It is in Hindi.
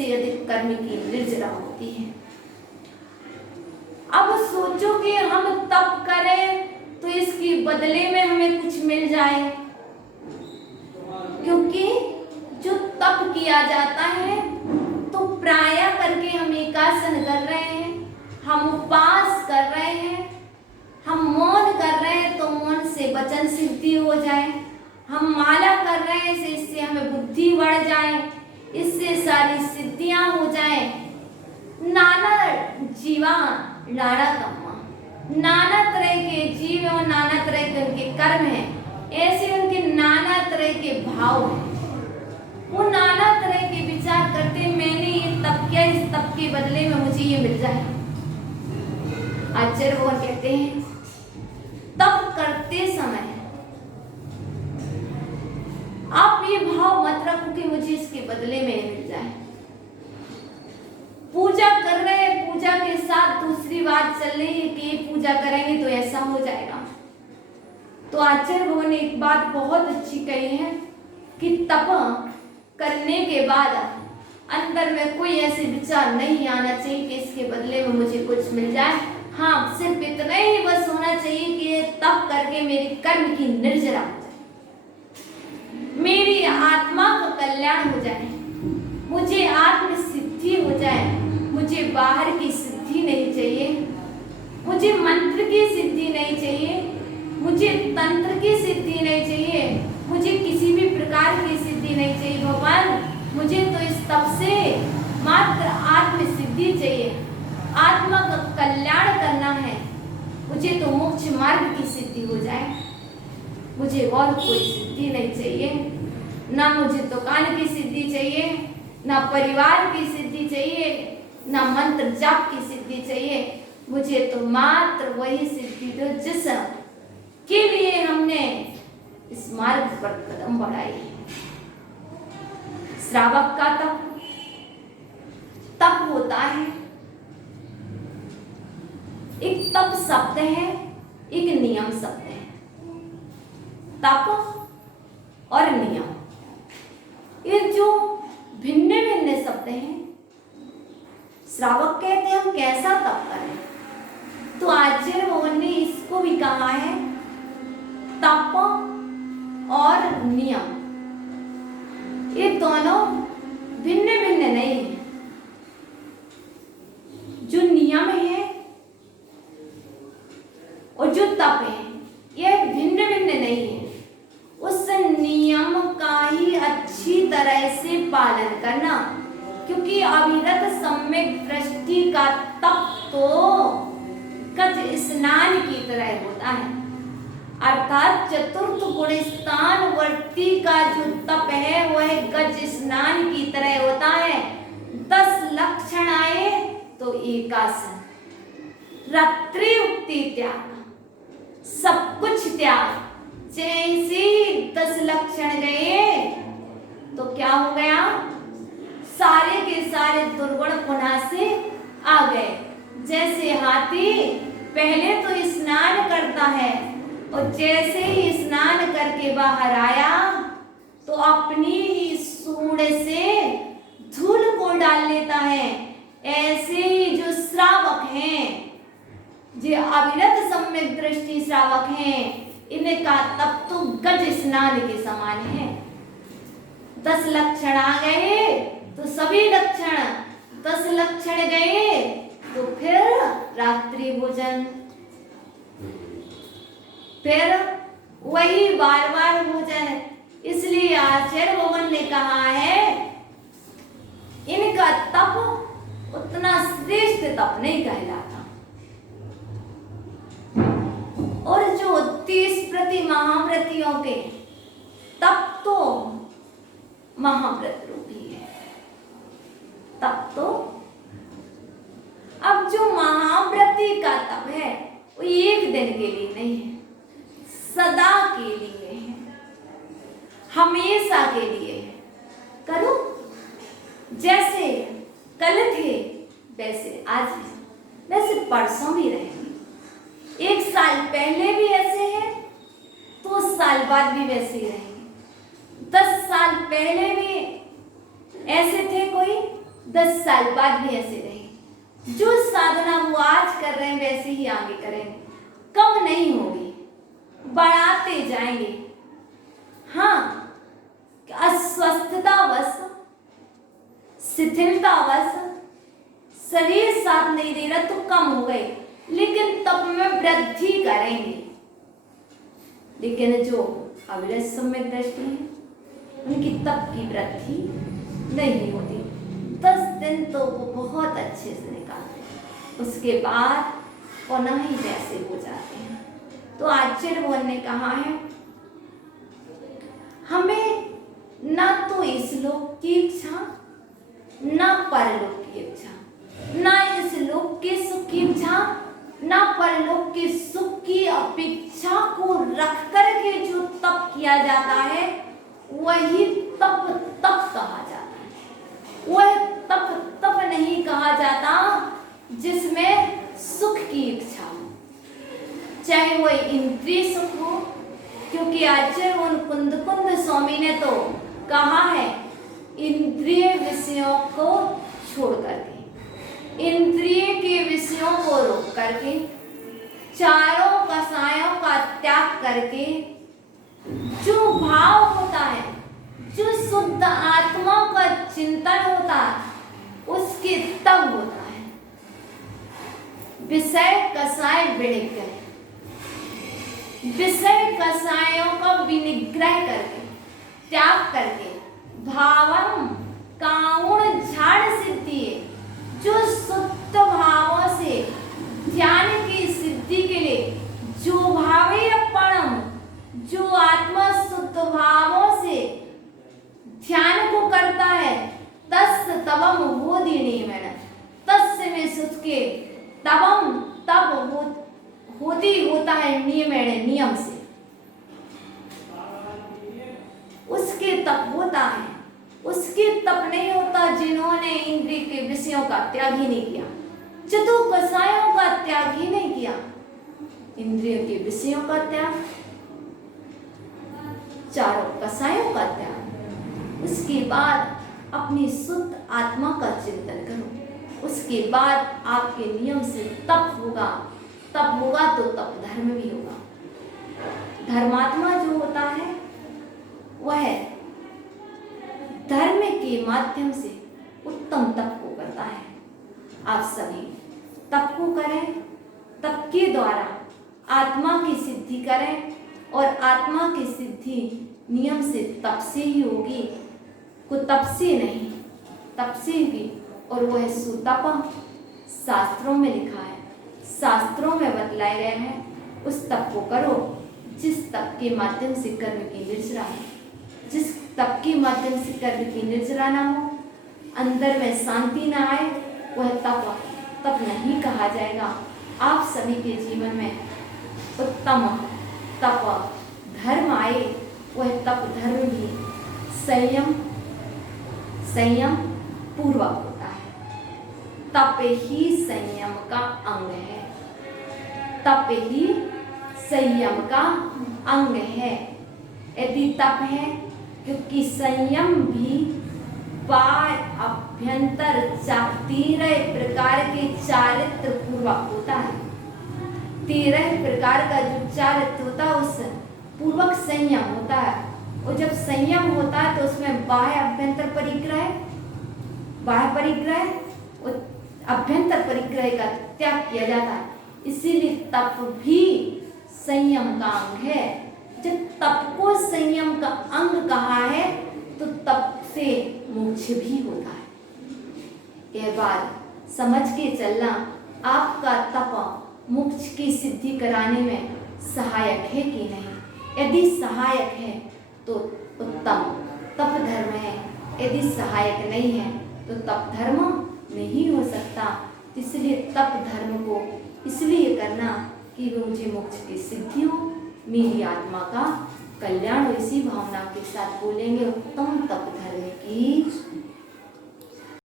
से अधिक कर्म की निर्जरा होती है। अब सोचो कि हम तप करें तो इसकी बदले में हमें कुछ मिल जाए, क्योंकि जो तप किया जाता है तो प्राय करके हम एकासन कर रहे हैं, हम उपवास कर रहे हैं, हम मौन कर रहे हैं तो मौन से वचन सिद्धि हो जाए, हम माला कर रहे हैं इससे हमें बुद्धि बढ़ जाए, इससे सारी सिद्धियां हो जाए। नाना जीवा लाड़ा कम्मा, नाना तरह के जीव और नाना तरह के उनके कर्म हैं, ऐसे उनके नाना तरह के भाव हैं। वो नाना तरह के विचार करते, मैंने ये तप किया, इस तप के बदले में मुझे ये मिल जाए। आचार्य भगवान कहते हैं तप करते समय आप ये भाव मत रखो कि मुझे इसके बदले में मिल जाए। पूजा कर रहे हैं, पूजा के साथ दूसरी बात चल रही है कि पूजा करेंगे तो ऐसा हो जाएगा। तो आचार्य भगवान ने एक बात बहुत अच्छी कही है कि तप करने के बाद अंदर में कोई ऐसे विचार नहीं आना चाहिए कि इसके बदले में मुझे कुछ मिल जाए। हाँ, सिर्फ इतना ही बस होना चाहिए कि तप करके मेरी कर्म की निर्जरा हो जाए, मेरी आत्मा का कल्याण हो जाए, मुझे आत्म सिद्धि हो जाए। मुझे बाहर की सिद्धि नहीं चाहिए, मुझे मंत्र की सिद्धि नहीं चाहिए, मुझे तंत्र की सिद्धि नहीं चाहिए, मुझे किसी भी प्रकार की सिद्धि नहीं चाहिए। भगवान, मुझे तो इस तप से मात्र आत्म सिद्धि चाहिए, आत्मा का कल्याण करना है, मुझे तो मोक्ष मार्ग की सिद्धि हो जाए, मुझे और कोई सिद्धि नहीं चाहिए। ना मुझे दुकान की सिद्धि चाहिए, ना परिवार की सिद्धि चाहिए, ना मंत्र जाप की सिद्धि चाहिए, मुझे तो मात्र वही सिद्धि दो जिस के लिए हमने इस मार्ग पर कदम बढ़ाई है। श्रावक का तप होता है, एक तप शब्द है, एक नियम शब्द है। तप और नियम, ये जो भिन्न भिन्न शब्द हैं। श्रावक कहते हैं हम कैसा तप करें, तो आचार्य भगवान ने इसको भी कहा है तप और नियम, ये दोनों भिन्न भिन्न नहीं है। जो नियम है और जो तप है ये भिन्न भिन्न नहीं है। उस नियम का ही अच्छी तरह से पालन करना, क्योंकि अविरत सम्यक दृष्टि का तप तो गज स्नान की तरह होता है, अर्थात चतुर्थ गुण स्थान वर्ती का जो तप है वह गज स्नान की तरह होता है। 10 लक्षण आए तो एकासन, रात्रि उक्ति त्याग, सब कुछ त्याग। जैसे 10 लक्षण गए तो क्या हो गया, सारे के सारे दुर्गुण पुनः से आ गए। जैसे हाथी पहले तो स्नान करता है और जैसे ही स्नान करके बाहर आया तो अपनी ही सूंड से धूल को डाल लेता है, ऐसे ही जो श्रावक हैं, जो अविरत सम्यक दृष्टि श्रावक हैं, इनका तप तो गज स्नान के समान है। 10 लक्षण आ गए तो सभी लक्षण, 10 लक्षण गए तो फिर रात्रि भोजन, फिर वही बार बार भोजन। इसलिए आचार्य भगवान ने कहा है इनका तप उतना श्रेष्ठ तप नहीं कहलाता। और जो 30 प्रति महाव्रतियों के तप तो महाव्रत रूपी है, तप तो। अब जो महाव्रती का तप है वो एक दिन के लिए नहीं है, सदा के लिए है, हमेशा के लिए है। करो जैसे कल थे वैसे आज है, वैसे परसों भी रहेंगे। 1 साल पहले भी ऐसे हैं तो 2 साल बाद भी वैसे ही रहेंगे। 10 साल पहले भी ऐसे थे कोई, 10 साल बाद भी ऐसे रहे। जो साधना वो आज कर रहे हैं वैसे ही आगे करेंगे, कम नहीं होगी, बढ़ाते जाएंगे। हाँ, अस्वस्थतावश, शिथिलतावश शरीर साथ नहीं दे रहा तो कम हो गए, लेकिन तप में वृद्धि करेंगे। लेकिन जो अविरत सम्यक दृष्टि है उनकी तप की वृद्धि नहीं होती। 10 दिन तो वो बहुत अच्छे से निकालते हैं, उसके बाद पुनः ही वैसे हो जाते हैं। तो आचार्य भगवान ने कहा है हमें ना तो इस लोक की इच्छा, ना परलोक की इच्छा, ना इस लोक के सुख की इच्छा, ना परलोक के सुख की अपेक्षा को रख करके जो तप किया जाता है वही तप कहा जाता है। वह तप नहीं कहा जाता जिसमें सुख की इच्छा हो, चाहे वह इंद्रिय सुख हो, क्योंकि आचार्य उन कुंद स्वामी ने तो कहा है इंद्रिय विषयों को छोड़ करके, इंद्रिय के विषयों को रोक करके, चारों कसायों का त्याग करके जो भाव होता है, जो शुद्ध आत्मा का चिंतन होता है उसके तब होता है। विषय कसाय विनिग्रह गए, विषय कसायों का विनिग्रह करके, त्याग करके, भावम काउण झाड़ सिद्धि है, जो शुद्ध भावों से ध्यान की सिद्धि के लिए जो भावे अपणम, जो आत्मा शुद्ध भावों से ध्यान को करता है, तस् तवम होदिनी में तस्य में सुसके तवम तब होती होता है नियम से, उसके तप होता है। उसके तप नहीं होता जिन्होंने इंद्रिय के विषयों का त्याग ही नहीं किया, चतुर्कसायों का त्याग ही नहीं किया, इंद्रियों के विषयों का त्याग, चारों कसायों का त्याग। उसके बाद अपनी शुद्ध आत्मा का चिंतन करो, उसके बाद आपके नियम से तप होगा। तप होगा तो तप धर्म भी होगा। धर्मात्मा जो होता है वह धर्म के माध्यम से उत्तम तप को करता है। आप सभी तप को करें, तप के द्वारा आत्मा की सिद्धि करें, और आत्मा की सिद्धि नियम से तप से ही होगी, को तप से नहीं, तप से होगी। और वह सुतप शास्त्रों में लिखा है, शास्त्रों में बतलाए गए हैं। उस तप को करो जिस तप के माध्यम से कर्म की निर्जरा है, जिस तप के माध्यम से कर्म की निर्जरा ना हो, अंदर में शांति ना आए, वह तप नहीं कहा जाएगा। आप सभी के जीवन में उत्तम तप धर्म आए, वह तप धर्म भी संयम पूर्वक होता है। तप ही संयम का अंग है, तप ही संयम का अंग है। यदि तप है, क्योंकि संयम भी बाह्य अभ्यंतर 13 प्रकार के चारित्र पूर्वक होता है। 13 प्रकार का जो चारित्र होता है उस पूर्वक संयम होता है। और जब संयम होता है तो उसमें बाह्य अभ्यंतर परिग्रह, बाह्य परिग्रह और अभ्यंतर परिग्रह का त्याग किया जाता है। इसीलिए तप भी संयम का अंग है। जब तप को संयम का अंग कहा है तो तप से मोक्ष भी होता है। यह बात समझ के चलना, आपका तप मोक्ष की सिद्धि कराने में सहायक है कि नहीं। यदि सहायक है तो उत्तम तप धर्म है, यदि सहायक नहीं है तो तप धर्म नहीं हो सकता। इसलिए तप धर्म को इसलिए करना कि मुझे मोक्ष की सिद्धि हो, मेरी आत्मा का कल्याण हो। इसी भावना के साथ बोलेंगे उत्तम तप धर्म की